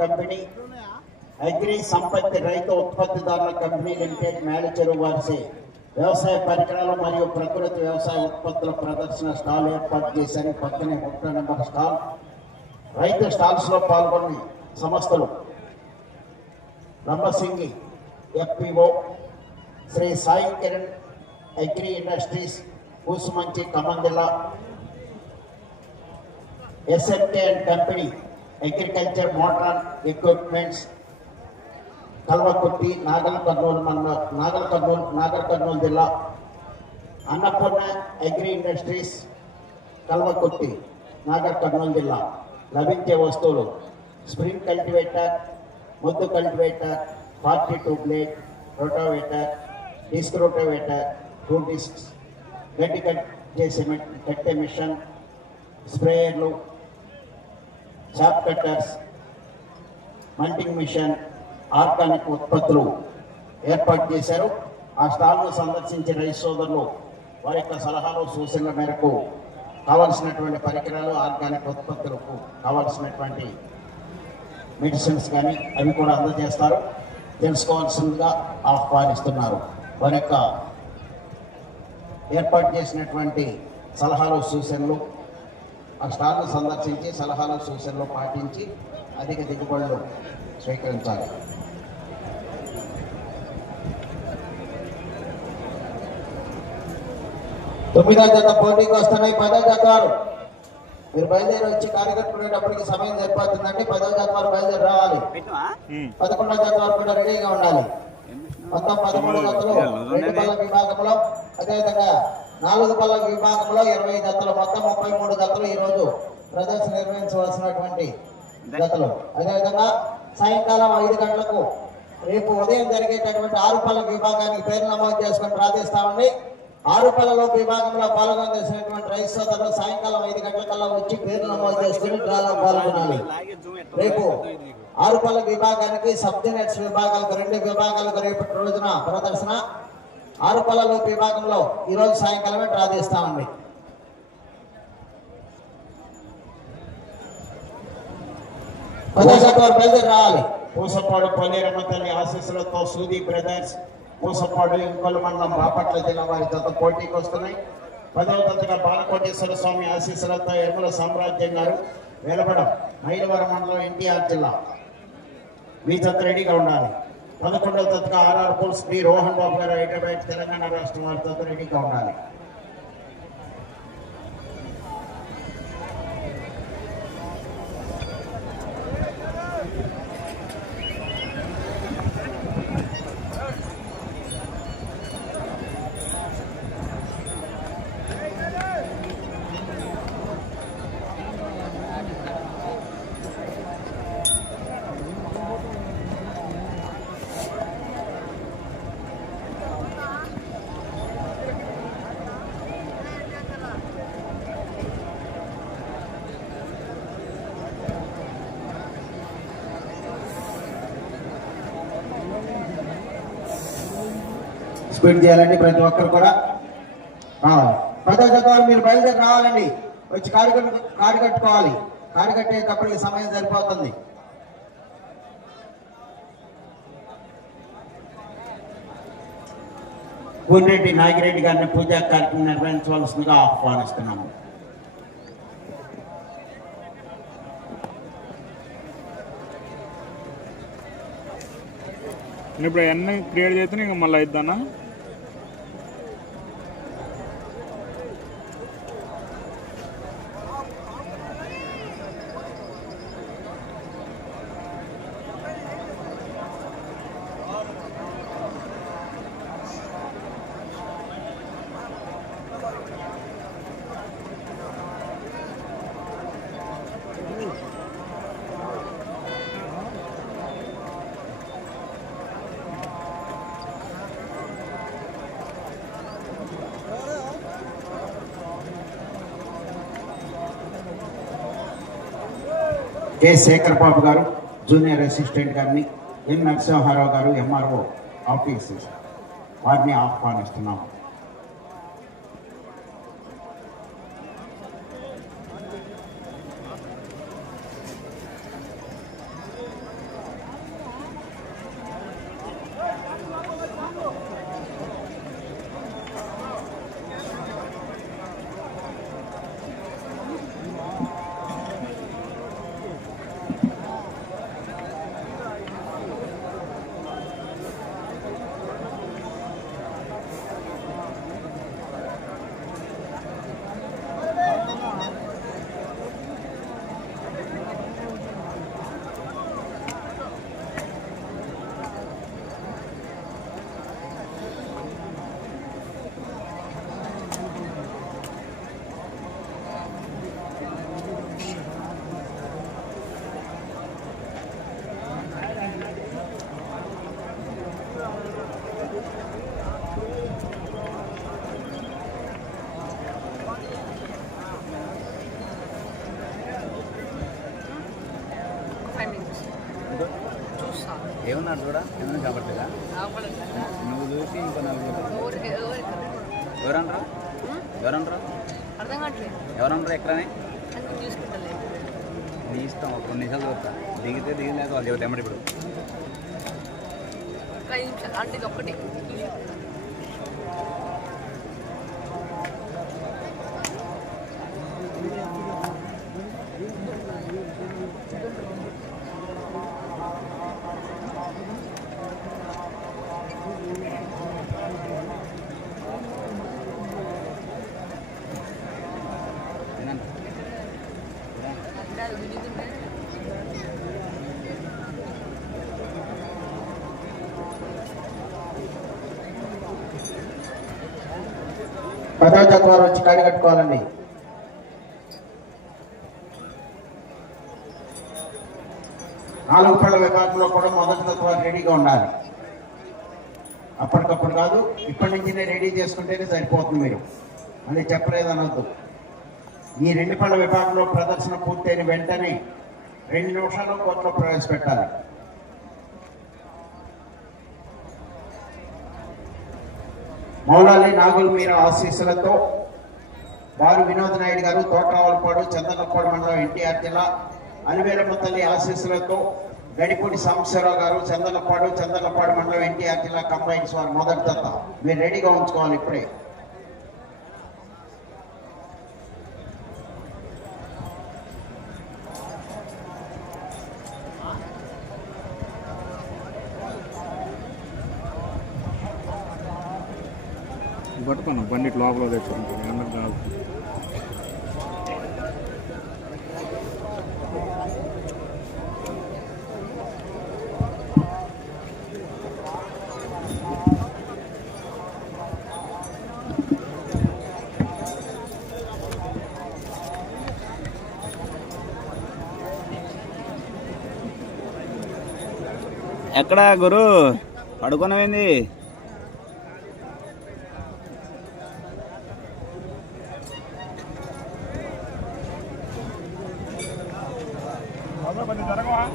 Company agri సంపత్తి రైతు ఉత్పత్తిదారుల కంపెనీ లిమిటెడ్ మేనేజర్ వారిసి వ్యవసాయ పరికరాలు మరియు ప్రకృతి వ్యవసాయ ఉత్పత్తుల ప్రదర్శన స్టాల్ ఏర్పాటు చేశారు. పక్కనే ఒకటో నెంబర్ స్టాల్. రైతు స్టాల్స్లో పాల్గొని సంస్థలు Lambasingi FPO Shri Sai Kiran agri industries Kusumanchi Khammam జిల్లా SNK and company agriculture motor equipments Kalwakurthy Nagal Kurnool మండల నాగల్ కర్నూలు నాగర్ కర్నూలు జిల్లా. అన్నపూర్ణ అగ్రి ఇండస్ట్రీస్ కల్వకుర్తి నాగర్ కర్నూలు జిల్లా. లభించే వస్తువులు. స్ప్రింగ్ కల్టివేటర్ ముద్దు cultivator forty two blade rotavator disc rotavator two discs. గడ్డి cut చేసే కట్టే మిషన్ స్ప్రేయర్లు షాప్ కట్టర్స్ మంటింగ్ మిషన్ ఆర్గానిక్ ఉత్పత్తులు ఏర్పాటు చేశారు. ఆ స్టాల్ను సందర్శించిన రైతు సోదరులు వారి యొక్క సలహాలు సూచనల మేరకు కావలసినటువంటి పరికరాలు ఆర్గానిక్ ఉత్పత్తులకు కావాల్సినటువంటి మెడిసిన్స్ కానీ అవి కూడా అందజేస్తారు. తెలుసుకోవాల్సిందిగా ఆహ్వానిస్తున్నారు. వారి యొక్క ఏర్పాటు చేసినటువంటి సలహాలు సూచనలు ఆ స్టాల్ను సందర్శించి సలహాలు సూచనలు పాటించి అధిక దిగుబడులు స్వీకరించాలి. తొమ్మిదో జత పోటీకి వస్తున్నాయి పదో జత వారు. మీరు బయలుదేరి వచ్చి కార్యకర్తకునేటప్పటికి సమయం సరిపోతుందండి. పదో జత వారు బయలుదేరి రావాలి. పదకొండో జత వారు కూడా రెడీగా ఉండాలి. మొత్తం పదమూడు జతలు రెండు విభాగంలో అదేవిధంగా నాలుగు పళ్ళ విభాగంలో ఇరవై జతలు మొత్తం ముప్పై మూడు జతలు ఈ రోజు ప్రదర్శన నిర్వహించవలసినటువంటి జతలు. అదేవిధంగా సాయంకాలం ఐదు గంటలకు రేపు ఉదయం జరిగేటటువంటి ఆరు పళ్ళ విభాగానికి పేరు నమోదు చేసుకొని ప్రార్థిస్తామండి. ఆరు పళ్ళలో విభాగంలో పాల్గొనేసినటువంటి రైతు సోదరులు సాయంకాలం ఐదు గంటలకల్లా వచ్చి పేరు నమోదు చేసుకుని డ్రాలో పాల్గొనాలి. రేపు ఆరుపల్ల విభాగానికి సబ్ విభాగాలకు రెండు విభాగాలకు రేపటి రోజున ప్రదర్శన. ఆరుపల్లలో విభాగంలో ఈ రోజు సాయంకాలమే డ్రా తీస్తామండి బయలుదేరి రావాలి. పూసపాడు పల్లేరమ్మ తల్లి ఆశీస్సులతో సూది బ్రదర్స్ పూసపాడు ఇంకొల మండలం బాపట్ల జిల్లా వారి జత పోటీకి వస్తున్నాయి. పదవ తరగతిగా బాలకోటేశ్వర స్వామి ఆశీస్సులతో ఎర్మల సామ్రాజ్యం గారు వెలబడం మైలవరం మండలం ఎన్టీఆర్ జిల్లా. మీ జత రెడీగా ఉండాలి. పదకొండవ తరగతిగా RR poles B Rohan Babu గారు హైదరాబాద్ తెలంగాణ రాష్ట్రం వారి జత రెడీగా ఉండాలి. స్పీడ్ చేయాలండి ప్రతి ఒక్కరు కూడా. రావాలి. జత వారు మీరు బయలుదేరి రావాలండి. వచ్చి కారు కట్టు కారు కట్టుకోవాలి. కారు కట్టేటప్పటికి సమయం సరిపోతుంది. పూర్రెడ్డి నాగిరెడ్డి గారిని పూజా కార్యక్రమం నిర్వహించవలసిందిగా ఆహ్వానిస్తున్నాము ఇప్పుడు అవన్నీ క్రియేట్ చేస్తే ఇంకా మళ్ళీ అయిద్దానా? కె శేఖర్ బాబు గారు జూనియర్ అసిస్టెంట్ గారిని ఎన్ నరసింహారావు గారు ఎంఆర్ఓ ఆఫీస్ వారిని ఆహ్వానిస్తున్నాము. ఏమన్నారు చూడ ఏమైనా కాబట్టలేదా నువ్వు చూసి ఇంకో నలుగురు ఎవరనరా ఎవరనరా ఎవరనరా ఎక్కడనే? నీ ఇష్టం ఒక రెండు నిమిషాలు చూస్తా. దిగితే దిగలేక వాళ్ళు చెబుతా ఇప్పుడు? ఒక పదవ జత వారు వచ్చి కాడి కట్టుకోవాలండి. నాలుగు పళ్ళ విభాగంలో కూడా మొదటి జత రెడీగా ఉండాలి. అప్పటికప్పుడు కాదు ఇప్పటి నుంచినే రెడీ చేసుకుంటేనే సరిపోతుంది మీరు. అని చెప్పలేదు అనొద్దు ఈ రెండు పళ్ళ విభాగంలో ప్రదర్శన పూర్తయిన వెంటనే రెండు నిమిషాల్లో కోర్టులో ప్రవేశపెట్టాలి. మౌలాలి నాగుల్ మీర ఆశీస్సులతో వారు వినోద్ నాయుడు గారు తోటరావులపాడు చందనపాడు మండలం ఎన్టీఆర్ జిల్లా అలివేలమ్మ తల్లి ఆశీస్సులతో గడిపూడి సాంబశివరావు గారు చందనపాడు చందనపాడు మండలం ఎన్టీఆర్ జిల్లా కంబైన్స్ వారు మొదటి దత్త. మీరు రెడీగా ఉంచుకోవాలి ఇప్పుడే. పట్టుకున్నా బండి లోపల తెచ్చుకుంటాను ఏమన్నా కాదు. ఎక్కడా గురు? పడుకున్నవేంది? సపోర్ట్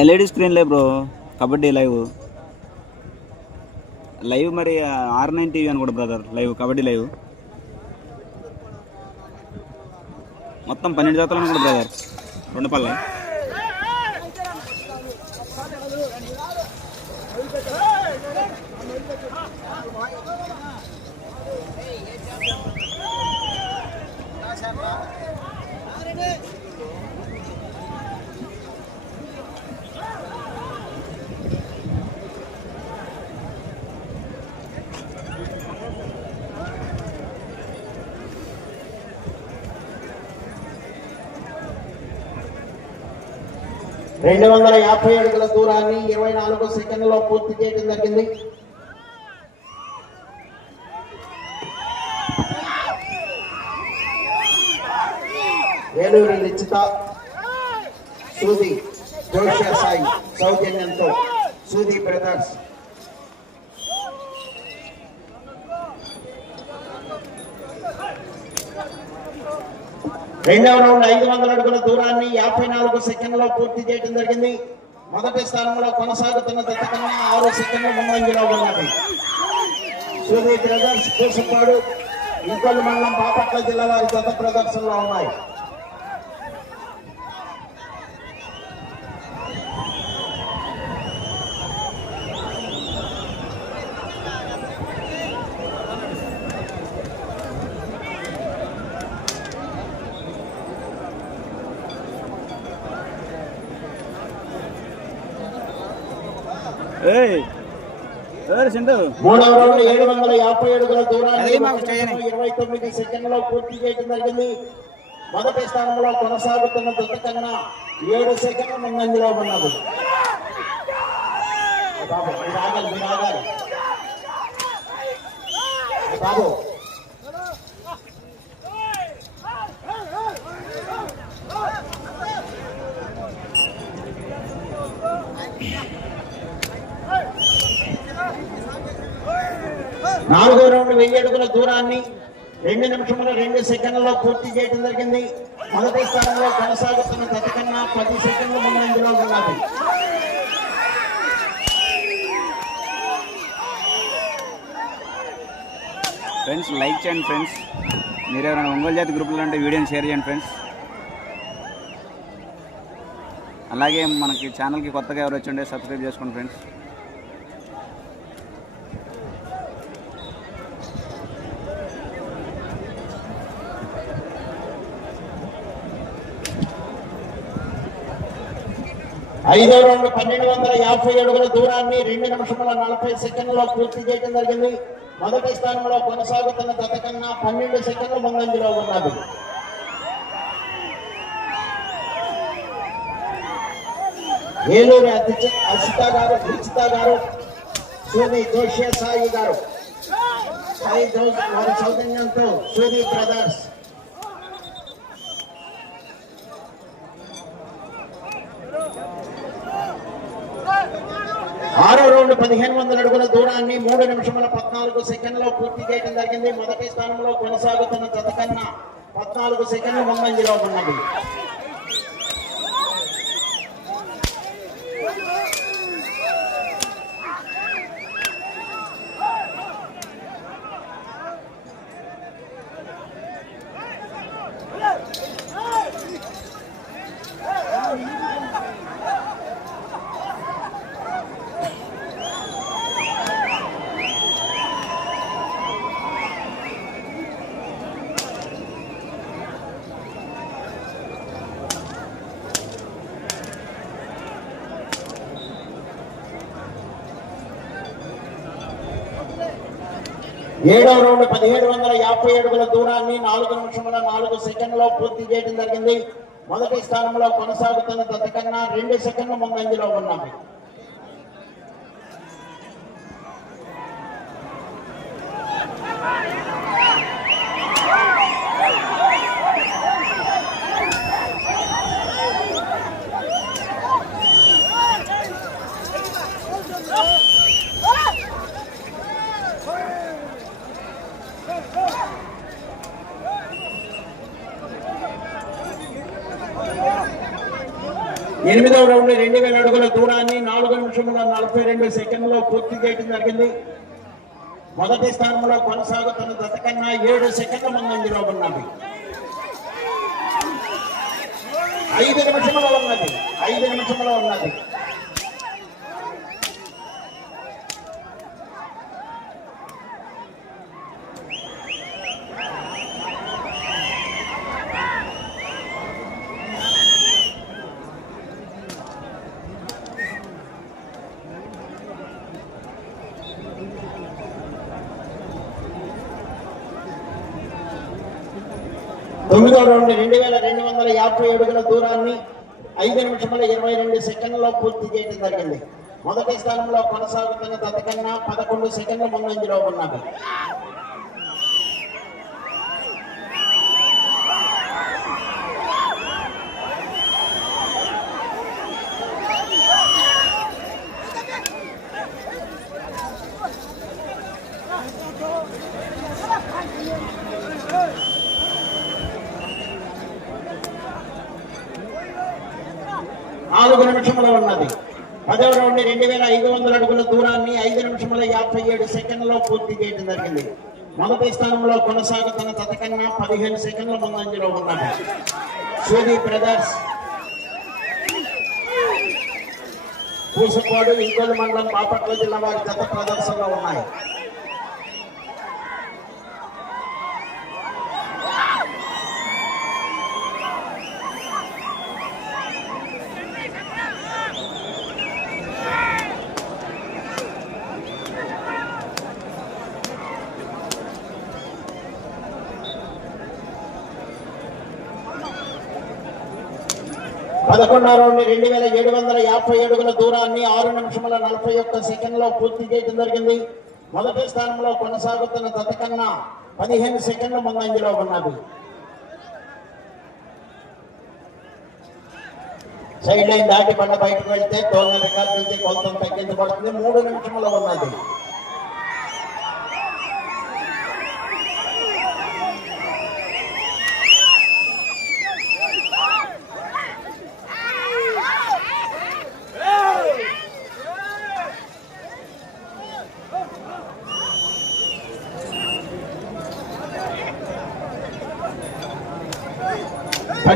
ఎల్ఈడి స్క్రీన్లే బ్రో కబడ్డీ లైవ్. లైవ్ మరి ఆర్ నైన్ టీవీ అని కూడా బ్రదర్ లైవ్ కబడ్డీ లైవ్. మొత్తం పన్నెండు జాతలు కూడా బ్రదర్ రెండు పళ్ళ. రెండు వందల యాభై అడుగుల దూరాన్ని ఇరవై నాలుగు సెకండ్లో పూర్తి చేయడం జరిగింది. ఏలూరి నిశ్చిత సూది జోష సాయి సౌజన్యంతో సూది బ్రదర్స్ రెండవ రౌండ్ ఐదు వందల అడుగుల దూరాన్ని యాభై నాలుగు సెకండ్లో పూర్తి చేయడం జరిగింది. మొదటి స్థానంలో కొనసాగుతున్న జత కన్నా ఆరు సెకండ్ల ముందంజలో ఉన్నది. సూర్య బ్రదర్స్ పూసపాడు ఇంకొల్లి మండలం బాపట్ల జిల్లా వారి జత ప్రదర్శనలో ఉన్నాయి. మూడవ రౌండ్ ఏడు వందల యాభై అడుగుల దూరాన్ని అది మాకు చేయని. ఇరవై తొమ్మిది సెకండ్లో పూర్తి చేయడం జరిగింది. మొదటి స్థానంలో కొనసాగుతున్న కన్నా ఏడు సెకండ్ల ముందంజలో ఉన్నది. బాబు మీరు ఆగాలి మీరు ఆగాలి బాబు నాలుగో రౌండ్ వెయ్యి అడుగుల దూరాన్ని రెండు నిమిషముల రెండు సెకండ్లలో పూర్తి చేయడం జరిగింది. మొదటి స్థానంలో కొనసాగుతున్న గత కన్నా పది సెకండ్ల ముందంజలో ఉన్నది. ఫ్రెండ్స్ లైక్ చేయండి ఫ్రెండ్స్ మీరు ఎవరైనా ఒంగోలు జాతి గ్రూపులు అంటే వీడియోని షేర్ చేయండి ఫ్రెండ్స్ అలాగే మనకి ఛానల్కి కొత్తగా ఎవరు వచ్చి ఉంటే సబ్స్క్రైబ్ చేసుకోండి ఫ్రెండ్స్ ఐదో రౌండ్ పన్నెండు వందల యాభై అడుగుల దూరాన్ని రెండు నిమిషముల నలభై సెకండ్లో పూర్తి చేయడం జరిగింది. మొదటి స్థానంలో కొనసాగుతున్న గత కన్నా పన్నెండు సెకండ్లు ముందంజలో ఉన్నది. ఏలూరు అధ్యక్ష అసిత గారు దీక్షిత గారు సూని జోషియా సాయి గారు. సాయి జోష్ వారి సౌజన్యంతో సూని బ్రదర్స్. ఆరో రౌండ్ పదిహేను వందల అడుగుల దూరాన్ని మూడు నిమిషముల పద్నాలుగు సెకండ్లో పూర్తి చేయడం జరిగింది. మొదటి స్థానంలో కొనసాగుతున్న జత కన్నా పద్నాలుగు సెకండ్లు ముందంజలో ఉన్నది. ఏడో రౌండ్ పదిహేడు వందల యాభై అడుగుల దూరాన్ని నాలుగు నిమిషముల నాలుగు సెకండ్లో పూర్తి చేయడం జరిగింది. మొదటి స్థానంలో కొనసాగుతున్న గత రెండు సెకండ్ల ముందంజలో ఉన్నాము ఎనిమిదవ రౌండ్ రెండు వేల అడుగుల దూరాన్ని నాలుగు నిమిషముల నలభై రెండు సెకండ్లో పూర్తి చేయడం జరిగింది. మొదటి స్థానంలో కొనసాగుతున్న గత కన్నా ఏడు సెకండ్ల ముందంజలో ఉన్నది. ఐదు నిమిషముల ఉన్నది. ఐదు నిమిషముల ఉన్నది. తొమ్మిదో రౌండ్ రెండు వేల రెండు వందల యాభై అడుగుల దూరాన్ని ఐదు నిమిషముల ఇరవై రెండు సెకండ్లలో పూర్తి చేయడం జరిగింది. మొదటి స్థానంలో కొనసాగుతున్న గత పదకొండు సెకండ్ల ముందంజలో ఉన్నది నాలుగు నిమిషముల ఉన్నది. పదవ రౌండ్ రెండు వేల ఐదు వందల అడుగుల దూరాన్ని ఐదు నిమిషముల యాభై ఏడు సెకండ్లలో పూర్తి చేయడం జరిగింది. మొదటి స్థానంలో కొనసాగుతున్న గత కన్నా పదిహేను సెకండ్ల ముందంజలో ఉన్నాడు సూది బ్రదర్స్. పూసపాడు ఇంకోలు మండలం బాపట్ల జిల్లా వారి గత ప్రదర్శనలో ఉన్నాయి. పదకొండవ రౌండ్ రెండు వేల ఏడు వందల యాభై అడుగుల దూరాన్ని ఆరు నిమిషముల నలభై ఒక్క సెకండ్లో పూర్తి చేయడం జరిగింది. మొదటి స్థానంలో కొనసాగుతున్న జత కన్నా పదిహేను సెకండ్ల ముందంజలో ఉన్నది. సైడ్ లైన్ దాటి పంట బయటకు వెళ్తే తోళ్ళ రికార్డు కొంత తగ్గించబడుతుంది. మూడు నిమిషంలో ఉన్నది.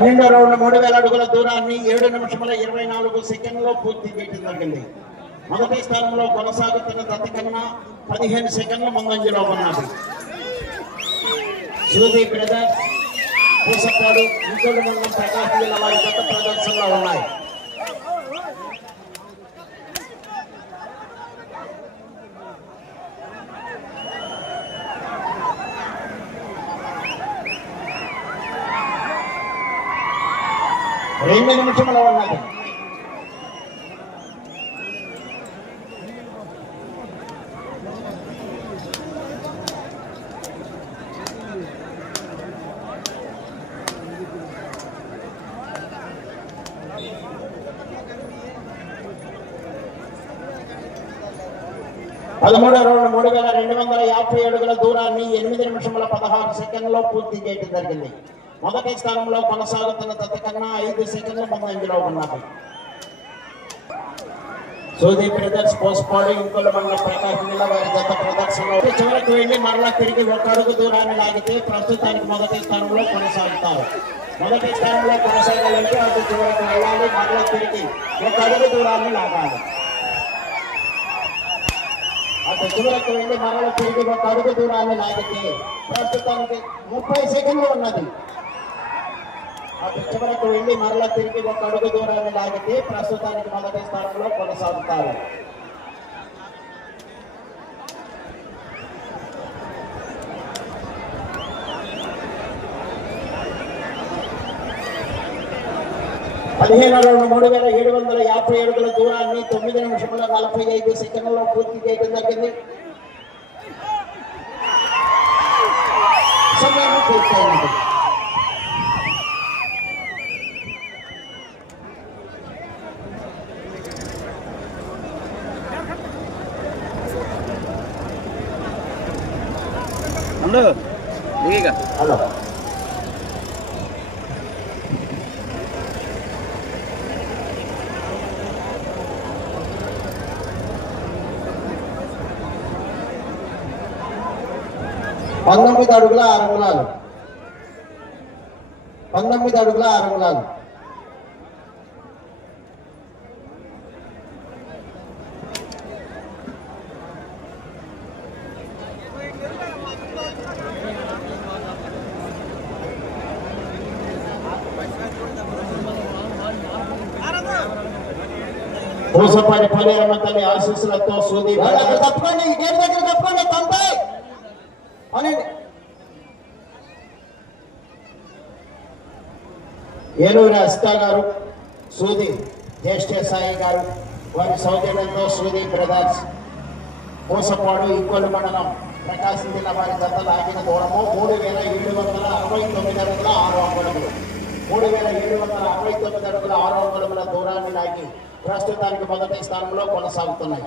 పన్నెండో రౌండ్ మూడు వేల అడుగుల దూరాన్ని ఏడు నిమిషముల ఇరవై నాలుగు సెకండ్లో పూర్తి చేయడం జరిగింది. మొదటి స్థానంలో కొనసాగుతున్న దత్త కన్నా పదిహేను సెకండ్ల ముందంజలో ఉన్నారు సూది బ్రదర్స్ పూసపాడు ఇంకోటి మండలం ప్రకాశం జిల్లా వారి కొత్త ప్రదర్శనలో ఉన్నాయి. రెండు నిమిషముల ఉన్నది పదమూడో రౌండ్ మూడు వేల రెండు వందల యాభై అడుగుల దూరాన్ని ఎనిమిది నిమిషముల పదహారు సెకండ్లో పూర్తి చేయడం జరిగింది మొదటి స్థానంలో కొనసాగుతున్న దత్త కన్నా ఐదు సెకండ్ల ముందంజలో ఉన్నది సూది బ్రదర్స్ పోస్ట్పాడు ఇంకొక మండల ప్రకాశం జిల్లా వారి గత ప్రదర్శనలో చివరకు వెళ్ళి మరలా తిరిగి ఒక అడుగు దూరాన్ని లాగితే ప్రస్తుతానికి మొదటి స్థానంలో కొనసాగుతారు. మొదటి స్థానంలో కొనసాగాలంటే అటు చివరకు వెళ్ళాలి మరలా తిరిగి ఒక అడుగు దూరాన్ని లాగాలి. అటు చివరకు వెళ్ళి మరలా తిరిగి ఒక అడుగు దూరాన్ని లాగితే ప్రస్తుతానికి ముప్పై సెకండ్లు ఉన్నది. అటు చివరకు వెళ్ళి మరలా తిరిగి ఒక అడుగు దూరాన్ని లాగితే ప్రస్తుతానికి మొదటి స్థానంలో కొనసాగుతారు. పదిహేను రెండు మూడు వేల ఏడు వందల యాభై అడుగుల దూరాన్ని తొమ్మిది నిమిషముల నలభై ఐదు సెకండ్లలో పూర్తి చేయడం జరిగింది. పంతొమ్మిది అడుగుల ఆరు అంగుళాలు పంతొమ్మిది అడుగుల ఆరు అంగుళాలు పూసపాటి పల్లేరమ్మ తల్లి ఆశీస్సులతో సూది తప్పకుండా ఈ గేట్ దగ్గర తప్పకుండా అనండి ఏలూరి అస్తా గారు సూది జ్యేష్ఠ సాయి గారు వారి సౌజన్యంతో సూది బ్రదర్స్ పూసపాడు ఇంకొల్లు మండలం ప్రకాశం జిల్లా వారి జత లాగిన దూరము మూడు వేల ఏడు వందల అరవై తొమ్మిది అడుగుల ఆరు అంగుళములు మూడు వేల ఏడు వందల అరవై తొమ్మిది అడుగుల ఆరు అంగుళముల దూరాన్ని లాగి ప్రస్తుతానికి మొదటి స్థానంలో కొనసాగుతున్నాయి.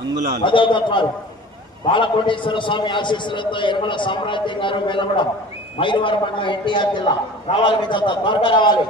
అంగుళాలు. పదో తత్వాలు. బాలకోటేశ్వర స్వామి ఆశీస్సులతో ఎరుమల సామ్రాజ్యం గారు వెలవడం మైలవరం మండలం ఎన్టీఆర్ జిల్లా. రావాలి మీ త్వరగా రావాలి.